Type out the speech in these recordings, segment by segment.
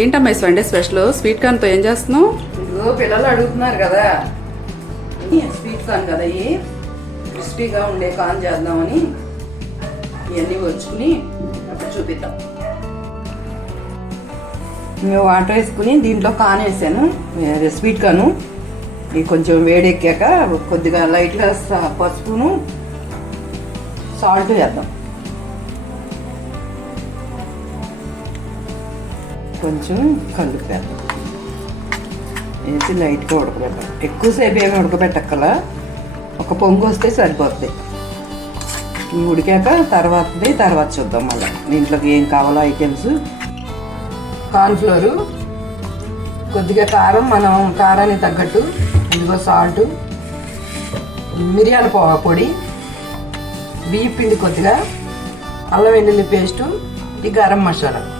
ఏంటమ్మా ఈ Sunday special sweet కార్న్తో ఏం చేస్తున్నావు? ఇదిగో పిల్లలు అడుగుతున్నారు కదా. స్వీట్ కార్న్ కదా ఇవి క్రిస్పీగా ఉండే కార్న్ చేద్దామని ఇవన్నీ వచ్చుకుని అప్పుడు చూపిద్దాం. మేము వాటర్ వేసుకుని దీంట్లో కాన్ వేసాను. స్వీట్ కాను ఇది కొంచెం వేడెక్కాక కొద్దిగా లైట్గా పసుపును సాల్ట్ వేద్దాం. కొంచెం కళ్ళు వేసి లైట్గా ఉడకబెట్టాలి ఎక్కువసేపు ఏమి ఉడకబెట్టక్కల. ఒక పొంగు వస్తే సరిపోతుంది ఉడికాక తర్వాతది తర్వాత చూద్దాం మళ్ళీ. దీంట్లోకి ఏం కావాలో ఐటమ్స్. కార్న్ఫ్లోరు కొద్దిగా కారం మనం కారానికి తగ్గట్టు. ఇదిగో సాల్ట్. మిరియాల పొడి. బియ్య పిండి కొద్దిగా. అల్లం వెల్లుల్లి పేస్టు. ఈ గరం మసాలా.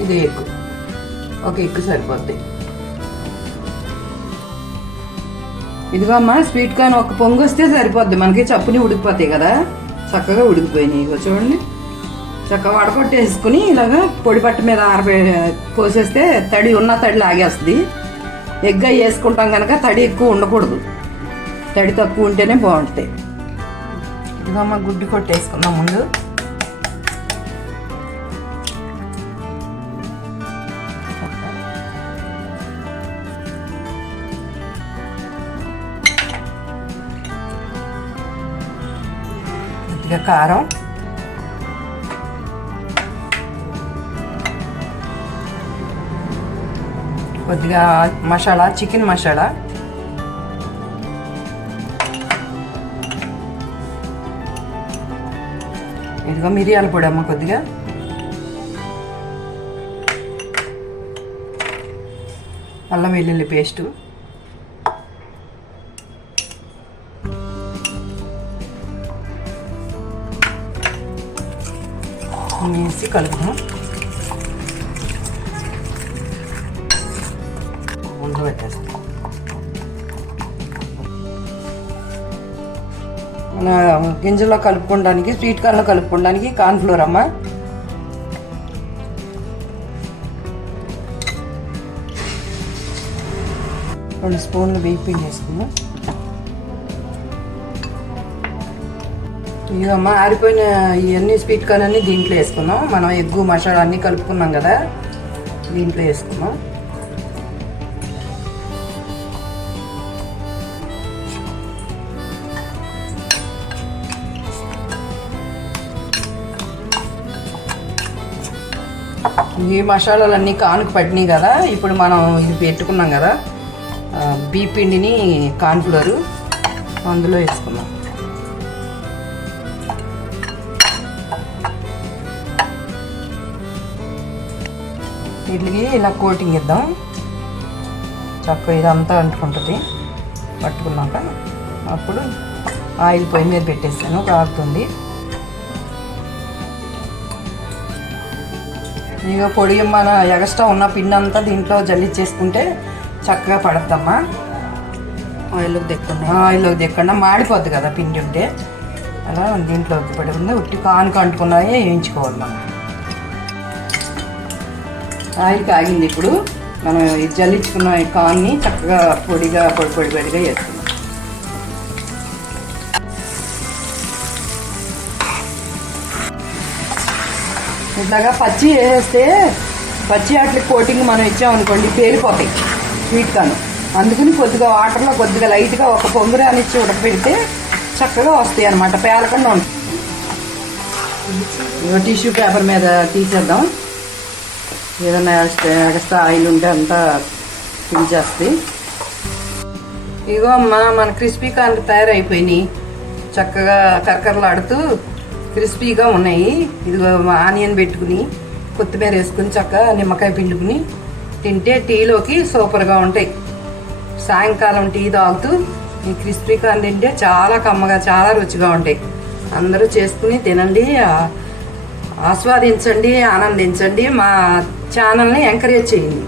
ఇది ఎగ్. ఒక ఎగ్ సరిపోద్ది. ఇదిగో అమ్మ స్వీట్ కార్న్ ఒక పొంగు వస్తే సరిపోద్ది. మనకి చప్పుని ఉడికిపోతాయి కదా. చక్కగా ఉడికిపోయినాయి. ఇగో చూడండి. చక్కగా వడకొట్టేసుకుని ఇలాగా పొడి పట్టు మీద ఆరబే పోసేస్తే తడి ఉన్న తడి లాగేస్తుంది. ఎగ్గ వేసుకుంటాం కనుక తడి ఎక్కువ ఉండకూడదు. తడి తక్కువ ఉంటేనే బాగుంటుంది. ఇదిగో అమ్మ గుడ్డు కొట్టేసుకుందాం ముందు. కొద్దిగా కారం. కొద్దిగా మసాలా చికెన్ మసాలా. ఇదిగో మిరియాల పొడి అమ్మ కొద్దిగా. అల్లం వెల్లుల్లి పేస్టు. వేసి కలుపుదాం ముందు పెట్టేస్తాం. మన కలుపుకోవడానికి స్వీట్ కార్న్లో కలుపుకోవడానికి కార్న్ ఫ్లోర్ అమ్మ. రెండు స్పూన్లు బియ్య పిండి వేసుకుందాం. ఇదమ్మా ఆరిపోయిన ఇవన్నీ స్వీట్ కార్న్ అన్ని దీంట్లో వేసుకున్నాం. మనం ఎగ్గు మసాలా అన్నీ కలుపుకున్నాం కదా దీంట్లో వేసుకున్నాం. ఈ మసాలాలన్నీ కానుకు పట్టినాయి కదా ఇప్పుడు మనం ఇది పెట్టుకున్నాం కదా ఆ, బీ పిండిని కార్న్ఫ్లోరు అందులో వేసుకున్నాం. వీటికి ఇలా కోటింగ్ ఇద్దాం. చక్కగా ఇదంతా అంటుకుంటుంది. పట్టుకున్నాక అప్పుడు ఆయిల్ పొయ్యి మీద పెట్టేసాను కాగుతుంది ఇక పొడి మన ఎగస్ట్రా ఉన్న పిండి అంతా దీంట్లో జల్లిచ్చేసుకుంటే చక్కగా పడద్దమ్మా. ఆయిల్లోకి తెక్కుండా. ఆయిల్లోకి దిక్కుండా మాడిపోద్ది కదా పిండి ఉంటే. అలా దీంట్లో పడుకుంది ఉట్టి కానుక అంటుకున్నాయే వేయించుకోవాలి మనం. ఆయిల్ కాగింది ఇప్పుడు. మనం జల్లించుకున్న ఈ కాన్ని చక్కగా పొడిగా పొడి పొడి పొడిగా వేసుకున్నాం ఇట్లాగా పచ్చి వేసేస్తే పచ్చి వాటికి కోటింగ్ మనం ఇచ్చామనుకోండి పేలిపోతాయి స్వీట్ కాను అందుకని కొద్దిగా వాటర్లో కొద్దిగా లైట్గా ఒక పొంగు రానిచ్చి ఉడకపెడితే చక్కగా వస్తాయి అనమాట పేలకుండా ఉంటుంది టిష్యూ పేపర్ మీద తీసేద్దాం. ఏదైనా ఎక్స్ట్రా ఆయిల్ ఉంటే అంతా పీల్చేస్తాయి ఇగో అమ్మ మన క్రిస్పీ కార్న్ తయారైపోయినాయి. చక్కగా కరకరలాడుతూ క్రిస్పీగా ఉన్నాయి. ఇదిగో ఆనియన్ పెట్టుకుని కొత్తిమీర వేసుకుని చక్కగా నిమ్మకాయ పిండుకుని తింటే టీలోకి సూపర్గా ఉంటాయి. సాయంకాలం టీ తాగుతూ ఈ క్రిస్పీ కార్న్ తింటే చాలా కమ్మగా చాలా రుచిగా ఉంటాయి. అందరూ చేసుకుని తినండి ఆస్వాదించండి ఆనందించండి. మా ఛానల్ని ఎంకరేజ్ చేయండి.